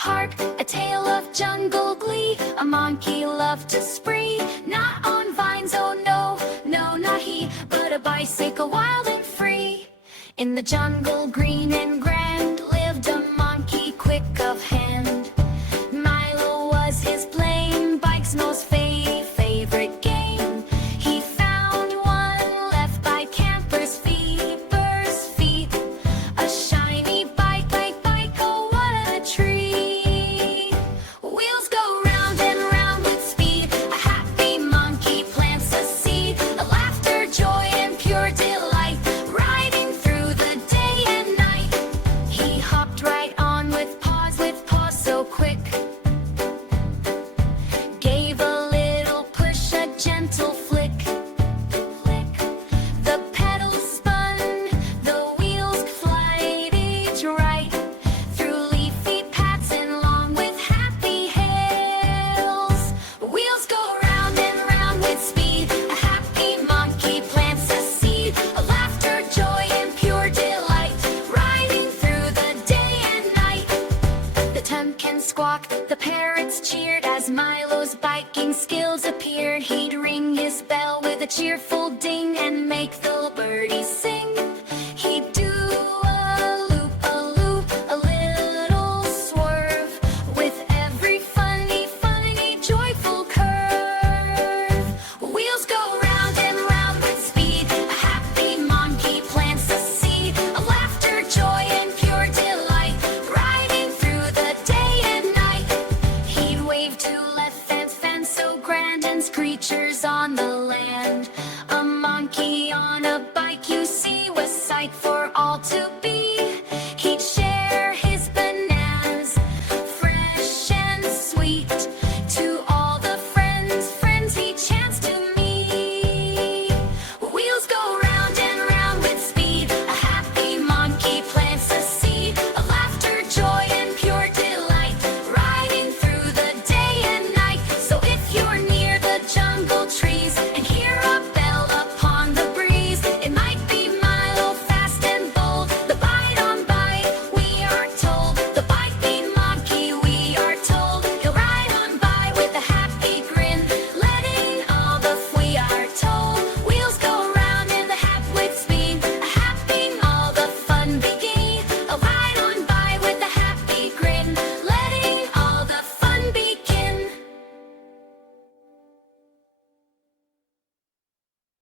Hark, a tale of jungle glee. A monkey loved to spree, not on vines, oh no, no, not he, but a bicycle wild and free. In the jungle green and grand lived a monkey quick of hand. Milo was his blame, bike's most favorite game. He found one left by campers' feet, a shiny bike, oh what a treat. Wheels go round and round with speed, a happy monkey plants a seed, a laughter, joy and pure delight, riding through the day and night. He hopped right on with paws so quick, gave a little push, a gentle flick. The pedals spun, the wheels glided right through leafy paths and long with happy hills. Wheels go round and round with speed, a happy monkey plants a seed, a laughter, joy and pure delight, riding through the day and night. The pumpkin squawked, the parrots cheered as Milo's biking skills appeared. He'd ring his bell with a cheerful ding and make the birdies sing.